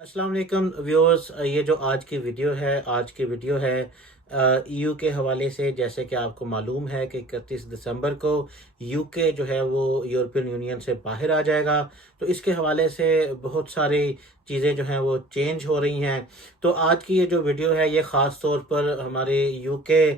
अस्सलाम वालेकुम व्यूअर्स, ये जो आज की वीडियो है ईयू के हवाले से। जैसे कि आपको मालूम है कि 31 दिसंबर को यूके जो है वो यूरोपियन यूनियन से बाहर आ जाएगा। तो इसके हवाले से बहुत सारी चीज़ें जो हैं वो चेंज हो रही हैं। तो आज की ये जो वीडियो है ये ख़ास तौर पर हमारे यूके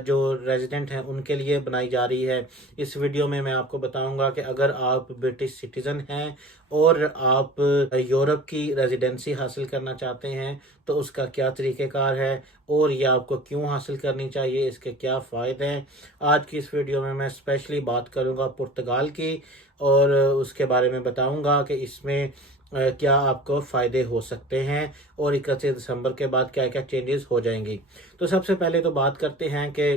जो रेजिडेंट हैं उनके लिए बनाई जा रही है। इस वीडियो में मैं आपको बताऊंगा कि अगर आप ब्रिटिश सिटीज़न हैं और आप यूरोप की रेजिडेंसी हासिल करना चाहते हैं तो उसका क्या तरीक़ेकार है और ये आपको क्यों हासिल करनी चाहिए, इसके क्या फ़ायदे हैं। आज की इस वीडियो में मैं स्पेशली बात करूंगा पुर्तगाल की और उसके बारे में बताऊंगा कि इसमें क्या आपको फ़ायदे हो सकते हैं और 31 दिसंबर के बाद क्या क्या चेंजेस हो जाएंगी। तो सबसे पहले तो बात करते हैं कि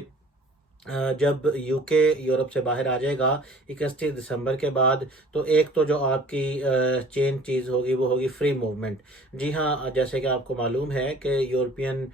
जब यूके यूरोप से बाहर आ जाएगा 31 दिसंबर के बाद, तो एक तो जो आपकी चेन चीज़ होगी वो होगी फ्री मूवमेंट। जी हाँ, जैसे कि आपको मालूम है कि यूरोपियन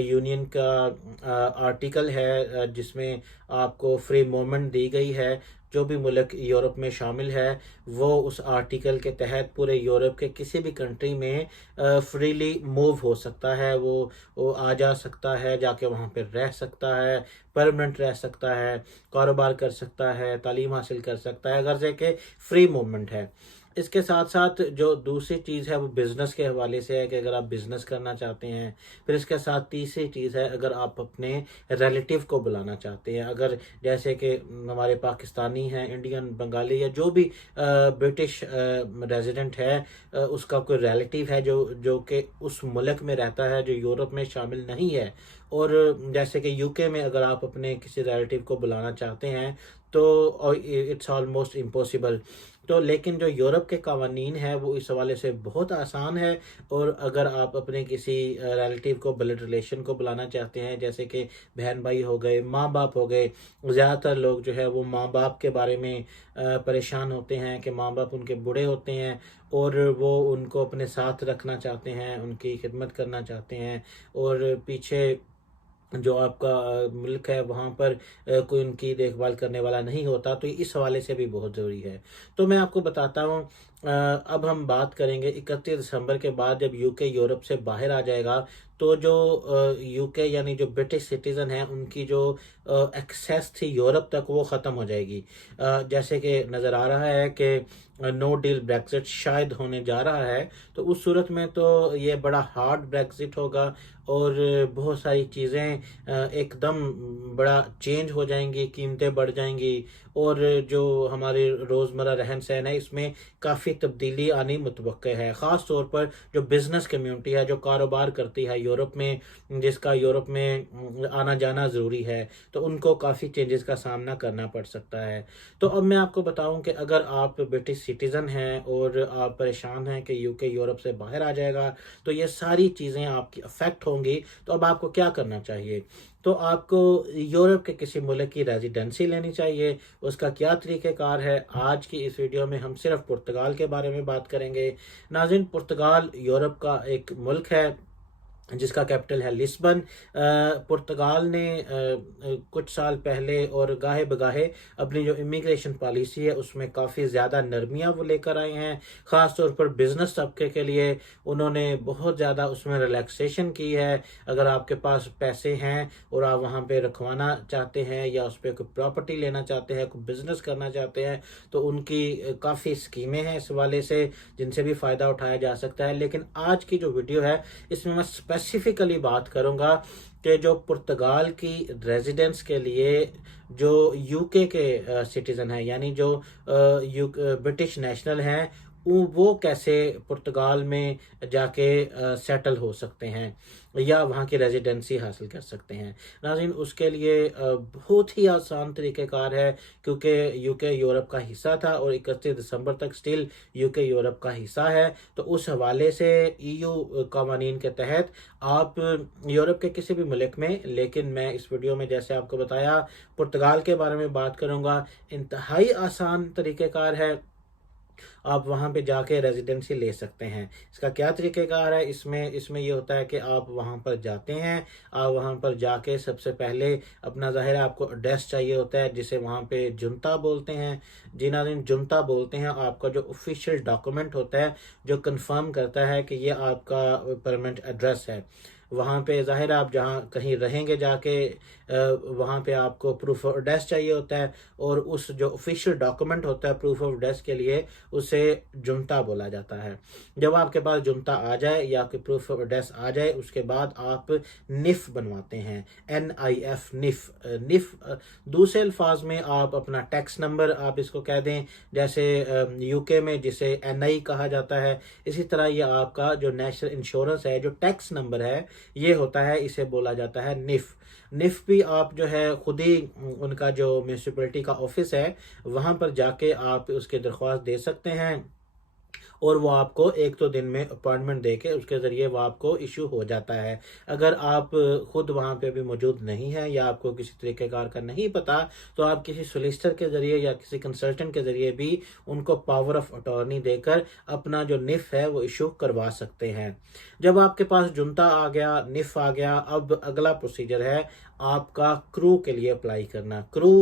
यूनियन का आर्टिकल है जिसमें आपको फ्री मूवमेंट दी गई है। जो भी मुल्क यूरोप में शामिल है वो उस आर्टिकल के तहत पूरे यूरोप के किसी भी कंट्री में फ्रीली मूव हो सकता है। वो आ जा सकता है, जाके वहाँ पर रह सकता है, परमानेंट रह सकता है, कारोबार कर सकता है, तालीम हासिल कर सकता है, गर्जे के फ्री मूवमेंट है। इसके साथ साथ जो दूसरी चीज़ है वो बिज़नेस के हवाले से है कि अगर आप बिज़नेस करना चाहते हैं। फिर इसके साथ तीसरी चीज़ है अगर आप अपने रिलेटिव को बुलाना चाहते हैं। अगर जैसे कि हमारे पाकिस्तानी हैं, इंडियन, बंगाली या जो भी ब्रिटिश रेजिडेंट है, उसका कोई रिलेटिव है जो जो कि उस मुल्क में रहता है जो यूरोप में शामिल नहीं है। और जैसे कि यूके में अगर आप अपने किसी रिलेटिव को बुलाना चाहते हैं तो इट्स ऑलमोस्ट इम्पॉसिबल। तो लेकिन जो यूरोप के कवानीन है वो इस हवाले से बहुत आसान है। और अगर आप अपने किसी रिलेटिव को, ब्लड रिलेशन को बुलाना चाहते हैं, जैसे कि बहन भाई हो गए, माँ बाप हो गए। ज़्यादातर लोग जो है वो माँ बाप के बारे में परेशान होते हैं कि माँ बाप उनके बूढ़े होते हैं और वो उनको अपने साथ रखना चाहते हैं, उनकी खिदमत करना चाहते हैं। और पीछे जो आपका मुल्क है वहाँ पर कोई उनकी देखभाल करने वाला नहीं होता। तो इस हवाले से भी बहुत ज़रूरी है। तो मैं आपको बताता हूँ। अब हम बात करेंगे 31 दिसंबर के बाद जब यूके यूरोप से बाहर आ जाएगा तो जो यूके यानी जो ब्रिटिश सिटीज़न हैं उनकी जो एक्सेस थी यूरोप तक वो ख़त्म हो जाएगी। जैसे कि नज़र आ रहा है कि नो डील ब्रेक्सिट शायद होने जा रहा है। तो उस सूरत में तो ये बड़ा हार्ड ब्रेक्सिट होगा और बहुत सारी चीज़ें एकदम बड़ा चेंज हो जाएंगी, कीमतें बढ़ जाएंगी और जो हमारे रोज़मर्रा रहन सहन है इसमें काफ़ी तब्दीली आनी मुतवक्के है। ख़ास तौर पर जो बिज़नेस कम्युनिटी है, जो कारोबार करती है यूरोप में, जिसका यूरोप में आना जाना ज़रूरी है, तो उनको काफ़ी चेंजेस का सामना करना पड़ सकता है। तो अब मैं आपको बताऊं कि अगर आप ब्रिटिश सिटीज़न हैं और आप परेशान हैं कि यूके यूरोप से बाहर आ जाएगा तो ये सारी चीज़ें आपकी अफेक्ट होंगी। तो अब आपको क्या करना चाहिए? तो आपको यूरोप के किसी मुल्क की रेजिडेंसी लेनी चाहिए। उसका क्या तरीक़ेकार है, आज की इस वीडियो में हम सिर्फ पुर्तगाल के बारे में बात करेंगे। नाज़रीन, पुर्तगाल यूरोप का एक मुल्क है जिसका कैपिटल है लिस्बन। पुर्तगाल ने कुछ साल पहले और गाहे बगाहे अपनी जो इमिग्रेशन पॉलिसी है उसमें काफ़ी ज़्यादा नरमियाँ वो लेकर आए हैं। ख़ास तौर पर बिज़नेस तबके के लिए उन्होंने बहुत ज़्यादा उसमें रिलैक्सेशन की है। अगर आपके पास पैसे हैं और आप वहाँ पे रखवाना चाहते हैं या उस पर कोई प्रॉपर्टी लेना चाहते हैं, कोई बिज़नेस करना चाहते हैं, तो उनकी काफ़ी स्कीमें हैं इस वाले से जिनसे भी फ़ायदा उठाया जा सकता है। लेकिन आज की जो वीडियो है इसमें मैं स्पेसिफिकली बात करूंगा कि जो पुर्तगाल की रेजिडेंस के लिए जो यूके के सिटीज़न हैं, यानी जो ब्रिटिश नेशनल हैं, वो कैसे पुर्तगाल में जाके सेटल हो सकते हैं या वहाँ की रेजिडेंसी हासिल कर सकते हैं। नाज़रीन, उसके लिए बहुत ही आसान तरीक़ेकार है क्योंकि यूके यूरोप का हिस्सा था और 31 दिसंबर तक स्टिल यूके यूरोप का हिस्सा है। तो उस हवाले से ईयू कवानीन के तहत आप यूरोप के किसी भी मुल्क में, लेकिन मैं इस वीडियो में जैसे आपको बताया पुर्तगाल के बारे में बात करूँगा। इंतहाई आसान तरीक़ेकार है आप वहाँ पे जाके रेजिडेंसी ले सकते हैं। इसका क्या तरीक़ेकार है, इसमें ये होता है कि आप वहाँ पर जाते हैं, आप वहाँ पर जाके सबसे पहले अपना ज़ाहिर है आपको एड्रेस चाहिए होता है, जिसे वहाँ पे जुनता बोलते हैं। जी नाज़रीन, जुनता बोलते हैं आपका जो ऑफिशियल डॉक्यूमेंट होता है, जो कन्फर्म करता है कि ये आपका परमानेंट एड्रेस है। वहाँ पे ज़ाहिर आप जहाँ कहीं रहेंगे जाके वहाँ पे आपको प्रूफ ऑफ एड्रेस चाहिए होता है, और उस जो ऑफिशियल डॉक्यूमेंट होता है प्रूफ ऑफ एड्रेस के लिए, उसे जुनता बोला जाता है। जब आपके पास जुनता आ जाए या कि प्रूफ ऑफ एड्रेस आ जाए, उसके बाद आप निफ बनवाते हैं, NIF, निफ। दूसरे अल्फाज में आप अपना टैक्स नंबर आप इसको कह दें, जैसे UK में जिसे NI कहा जाता है, इसी तरह ये आपका जो नेशनल इंश्योरेंस है, जो टैक्स नंबर है, ये होता है, इसे बोला जाता है निफ। निफ भी आप जो है खुद ही उनका जो म्यूनसिपैलिटी का ऑफिस है, वहाँ पर जाके आप उसकी दरख्वास्त दे सकते हैं, और वो आपको एक दो दिन में अपॉइंटमेंट देके उसके ज़रिए वो आपको इशू हो जाता है। अगर आप खुद वहाँ पे भी मौजूद नहीं हैं या आपको किसी तरीक़ेकार का नहीं पता, तो आप किसी सोलिसिटर के ज़रिए या किसी कंसल्टेंट के ज़रिए भी उनको पावर ऑफ अटॉर्नी देकर अपना जो निफ है वो इशू करवा सकते हैं। जब आपके पास जुनता आ गया, निफ आ गया, अब अगला प्रोसीजर है आपका क्रू के लिए अप्लाई करना। क्रू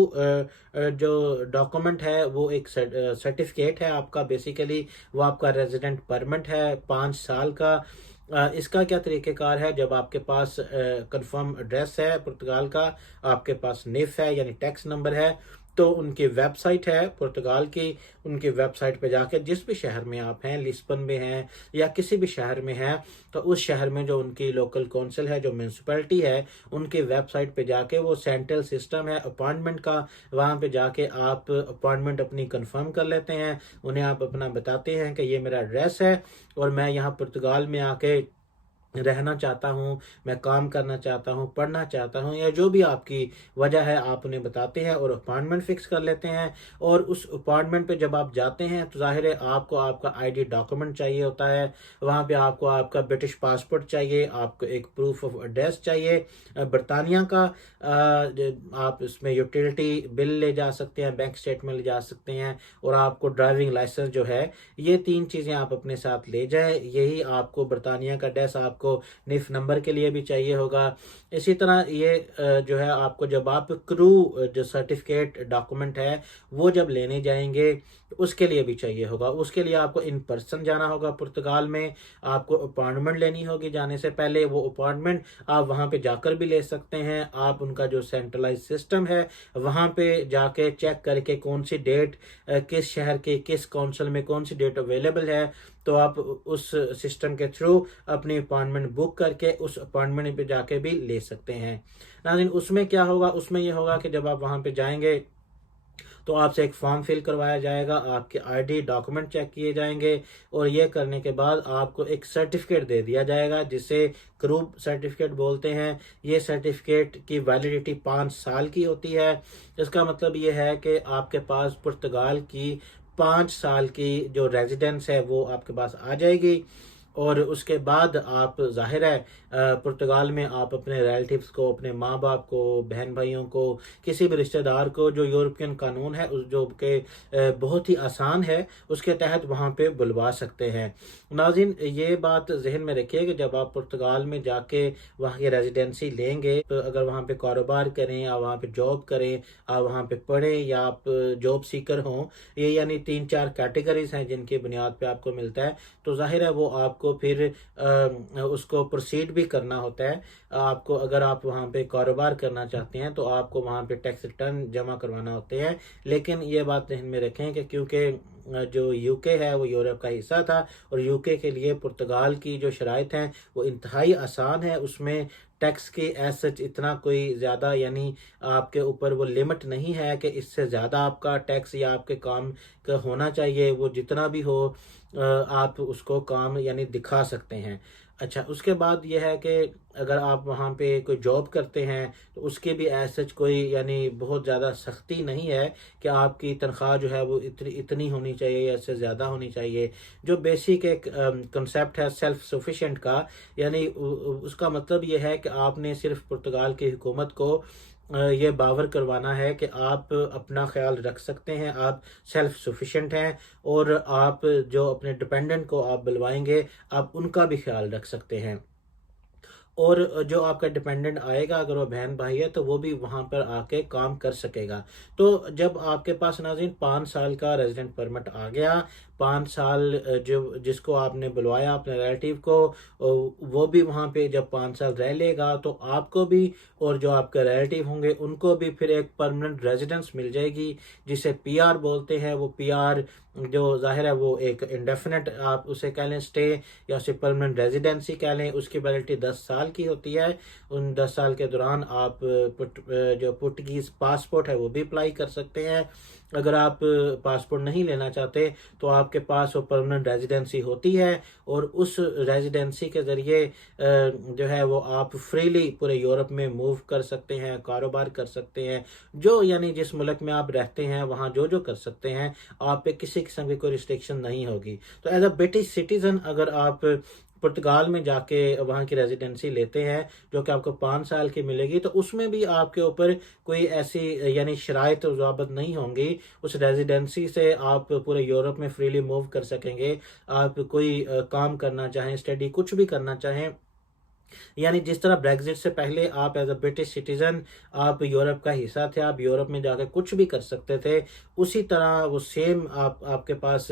जो डॉक्यूमेंट है वो एक सर्टिफिकेट है आपका, बेसिकली वो आपका रेजिडेंट परमिट है 5 साल का। इसका क्या तरीक़ेकार है, जब आपके पास कंफर्म एड्रेस है पुर्तगाल का, आपके पास निफ है यानी टैक्स नंबर है, तो उनकी वेबसाइट है पुर्तगाल की, उनकी वेबसाइट पे जाके जिस भी शहर में आप हैं, लिस्बन में हैं या किसी भी शहर में हैं, तो उस शहर में जो उनकी लोकल कौंसिल है, जो म्यूनसिपैलिटी है, उनकी वेबसाइट पे जाके वो सेंट्रल सिस्टम है अपॉइंटमेंट का, वहाँ पे जाके आप अपॉइंटमेंट अपनी कंफर्म कर लेते हैं। उन्हें आप अपना बताते हैं कि ये मेरा एड्रेस है और मैं यहाँ पुर्तगाल में आके रहना चाहता हूँ, मैं काम करना चाहता हूँ, पढ़ना चाहता हूँ, या जो भी आपकी वजह है आप उन्हें बताते हैं और अपॉइंटमेंट फिक्स कर लेते हैं। और उस अपॉइंटमेंट पे जब आप जाते हैं तो ज़ाहिर है आपको आपका ID डॉक्यूमेंट चाहिए होता है, वहाँ पे आपको आपका ब्रिटिश पासपोर्ट चाहिए, आपको एक प्रूफ ऑफ एड्रेस चाहिए बरतानिया का, आप इसमें यूटिलिटी बिल ले जा सकते हैं, बैंक स्टेटमेंट ले जा सकते हैं, और आपको ड्राइविंग लाइसेंस जो है, ये 3 चीज़ें आप अपने साथ ले जाएं। यही आपको बरतानिया का एड्रेस आपको निफ नंबर के लिए भी चाहिए होगा। इसी तरह ये जो है आपको जब आप क्रू जो सर्टिफिकेट डॉक्यूमेंट है वो जब लेने जाएंगे उसके लिए भी चाहिए होगा। उसके लिए आपको इन पर्सन जाना होगा पुर्तगाल में, आपको अपॉइंटमेंट लेनी होगी जाने से पहले। वो अपॉइंटमेंट आप वहाँ पे जाकर भी ले सकते हैं। आप उनका जो सेंट्रलाइज सिस्टम है वहाँ पे जाके चेक करके कौन सी डेट किस शहर के किस काउंसिल में कौन सी डेट अवेलेबल है, तो आप उस सिस्टम के थ्रू अपनी अपॉइंटमेंट बुक करके उस अपॉइंटमेंट पे जाके भी ले सकते हैं। नाज़रीन, उसमें क्या होगा, उसमें ये होगा कि जब आप वहाँ पे जाएंगे तो आपसे एक फॉर्म फिल करवाया जाएगा, आपके ID डॉक्यूमेंट चेक किए जाएंगे, और ये करने के बाद आपको एक सर्टिफिकेट दे दिया जाएगा जिसे क्रू सर्टिफिकेट बोलते हैं। ये सर्टिफिकेट की वैलिडिटी 5 साल की होती है। इसका मतलब ये है कि आपके पास पुर्तगाल की 5 साल की जो रेजिडेंस है वो आपके पास आ जाएगी, और उसके बाद आप ज़ाहिर है पुर्तगाल में आप अपने रिलेटिव्स को, अपने माँ बाप को, बहन भाइयों को, किसी भी रिश्तेदार को, जो यूरोपियन कानून है उस जो के बहुत ही आसान है उसके तहत वहाँ पे बुलवा सकते हैं। नाज़रीन, ये बात जहन में रखिए कि जब आप पुर्तगाल में जाके वहाँ की रेजिडेंसी लेंगे, तो अगर वहाँ पे कारोबार करें, आप वहाँ पे जॉब करें, आप वहाँ पे पढ़ें, या आप जॉब सीकर हों, ये यानी 3-4 कैटेगरीज हैं जिनकी बुनियाद पे आपको मिलता है, तो जाहिर है वो आपको फिर उसको प्रोसीड भी करना होता है। आपको अगर आप वहाँ पे कारोबार करना चाहते हैं तो आपको वहाँ पे टैक्स रिटर्न जमा करवाना होते हैं। लेकिन ये बात ध्यान में रखें कि क्योंकि जो UK है वो यूरोप का हिस्सा था, और UK के लिए पुर्तगाल की जो शराइत हैं वो इंतहाई आसान है। उसमें टैक्स की एज सच इतना कोई ज़्यादा यानी आपके ऊपर वो लिमिट नहीं है कि इससे ज़्यादा आपका टैक्स या आपके काम का होना चाहिए। वो जितना भी हो आप उसको काम यानी दिखा सकते हैं। अच्छा, उसके बाद ये है कि अगर आप वहाँ पे कोई जॉब करते हैं तो उसके भी एज सच कोई यानी बहुत ज़्यादा सख्ती नहीं है कि आपकी तनख्वाह जो है वो इतनी होनी चाहिए या इससे ज़्यादा होनी चाहिए। जो बेसिक एक कंसेप्ट है सेल्फ सफिशिएंट का, यानी उसका मतलब ये है कि आपने सिर्फ पुर्तगाल की हुकूमत को ये बावर करवाना है कि आप अपना ख्याल रख सकते हैं, आप सेल्फ सफिशिएंट हैं, और आप जो अपने डिपेंडेंट को आप बुलवाएंगे आप उनका भी ख्याल रख सकते हैं। और जो आपका डिपेंडेंट आएगा अगर वो बहन भाई है तो वो भी वहाँ पर आके काम कर सकेगा। तो जब आपके पास नाज़रीन 5 साल का रेजिडेंट परमिट आ गया, 5 साल जो जिसको आपने बुलवाया अपने रिलेटिव को, वो भी वहाँ पे जब 5 साल रह लेगा तो आपको भी और जो आपके रिलेटिव होंगे उनको भी फिर एक परमानेंट रेजिडेंस मिल जाएगी, जिसे पीआर बोलते हैं। वो पीआर जो जाहिर है वो एक इंडेफिनेट आप उसे कह लें स्टे, या उसे परमानेंट रेजिडेंसी कह लें। उसकी वैलिडिटी 10 साल की होती है। उन 10 साल के दौरान आप जो पुर्तगीज पासपोर्ट है वो भी अप्लाई कर सकते हैं। अगर आप पासपोर्ट नहीं लेना चाहते तो आपके पास वो परमानेंट रेजिडेंसी होती है, और उस रेजिडेंसी के ज़रिए जो है वो आप फ्रीली पूरे यूरोप में मूव कर सकते हैं, कारोबार कर सकते हैं, जो यानी जिस मुल्क में आप रहते हैं वहाँ जो जो कर सकते हैं, आप पे किसी किस्म की कोई रिस्ट्रिक्शन नहीं होगी। तो एज अ ब्रिटिश सिटीज़न अगर आप पुर्तगाल में जाके वहाँ की रेजिडेंसी लेते हैं जो कि आपको 5 साल की मिलेगी, तो उसमें भी आपके ऊपर कोई ऐसी यानी शराइत और ज़वाबित नहीं होंगी। उस रेजिडेंसी से आप पूरे यूरोप में फ्रीली मूव कर सकेंगे। आप कोई काम करना चाहें, स्टडी कुछ भी करना चाहें, यानी जिस तरह ब्रेग्जिट से पहले आप एज अ ब्रिटिश सिटीजन आप यूरोप का हिस्सा थे, आप यूरोप में जाकर कुछ भी कर सकते थे, उसी तरह वो सेम आपके पास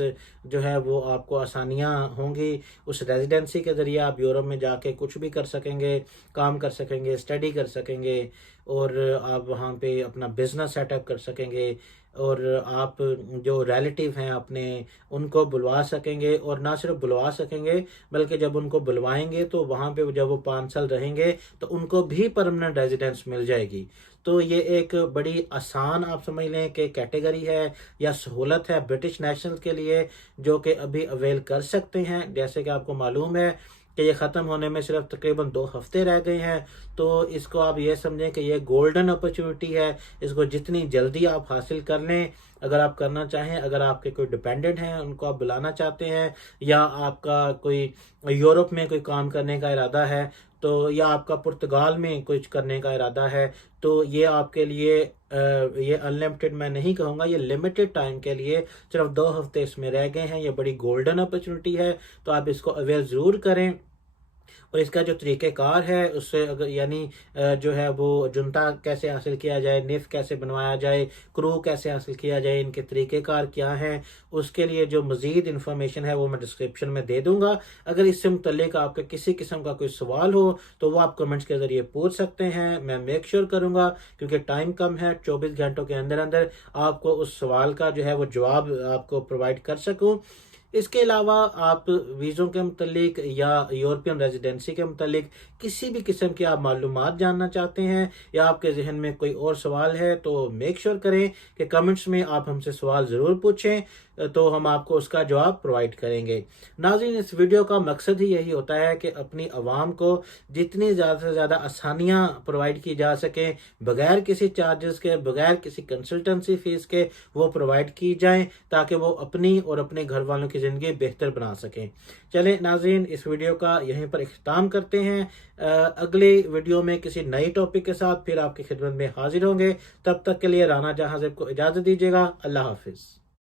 जो है वो आपको आसानियां होंगी। उस रेजिडेंसी के ज़रिए आप यूरोप में जाके कुछ भी कर सकेंगे, काम कर सकेंगे, स्टडी कर सकेंगे, और आप वहाँ पे अपना बिजनेस सेटअप कर सकेंगे, और आप जो रिलेटिव हैं अपने उनको बुलवा सकेंगे। और ना सिर्फ बुलवा सकेंगे बल्कि जब उनको बुलवाएंगे तो वहाँ पे जब वो 5 साल रहेंगे तो उनको भी परमानेंट रेजिडेंस मिल जाएगी। तो ये एक बड़ी आसान आप समझ लें कि कैटेगरी है या सहूलत है ब्रिटिश नेशनल के लिए, जो कि अभी अवेल कर सकते हैं। जैसे कि आपको मालूम है कि ये ख़त्म होने में सिर्फ तकरीबन 2 हफ्ते रह गए हैं, तो इसको आप ये समझें कि ये गोल्डन अपॉर्चुनिटी है। इसको जितनी जल्दी आप हासिल कर लें, अगर आप करना चाहें, अगर आपके कोई डिपेंडेंट हैं उनको आप बुलाना चाहते हैं, या आपका कोई यूरोप में कोई काम करने का इरादा है, तो या आपका पुर्तगाल में कुछ करने का इरादा है, तो ये आपके लिए ये अनलिमिटेड मैं नहीं कहूँगा, ये लिमिटेड टाइम के लिए सिर्फ 2 हफ्ते इसमें रह गए हैं। ये बड़ी गोल्डन अपॉर्चुनिटी है, तो आप इसको अवेल ज़रूर करें। और इसका जो तरीक़ेकार है उससे अगर यानी जो है वो जुनता कैसे हासिल किया जाए, निफ कैसे बनवाया जाए, क्रू कैसे हासिल किया जाए, इनके तरीक़ेकार क्या हैं, उसके लिए जो मज़ीद इन्फॉर्मेशन है वो मैं डिस्क्रिप्शन में दे दूँगा। अगर इससे मुतल्लिक आपका किसी किस्म का कोई सवाल हो तो वो आप कमेंट्स के ज़रिए पूछ सकते हैं। मैं मेक श्योर करूँगा, क्योंकि टाइम कम है, 24 घंटों के अंदर अंदर आपको उस सवाल का जो है वो जवाब आपको प्रोवाइड कर सकूँ। इसके अलावा आप वीज़ों के मुतल्लिक या यूरोपियन रेजिडेंसी के मुतल्लिक किसी भी किस्म की आप मालूमात जानना चाहते हैं, या आपके जहन में कोई और सवाल है, तो मेक श्योर करें कि कमेंट्स में आप हमसे सवाल ज़रूर पूछें, तो हम आपको उसका जवाब प्रोवाइड करेंगे। नाज़रीन, इस वीडियो का मकसद ही यही होता है कि अपनी आवाम को जितनी ज़्यादा से ज़्यादा आसानियाँ प्रोवाइड की जा सकें, बगैर किसी चार्जेस के, बगैर किसी कंसल्टेंसी फ़ीस के वो प्रोवाइड की जाएँ, ताकि वो अपनी और अपने घर वालों की ज़िंदगी बेहतर बना सकें। चलें नाज़रीन, इस वीडियो का यहीं पर इख्तिताम करते हैं। अगले वीडियो में किसी नई टॉपिक के साथ फिर आपकी खिदमत में हाजिर होंगे। तब तक के लिए राना जहां को इजाज़त दीजिएगा। अल्लाह हाफिज़।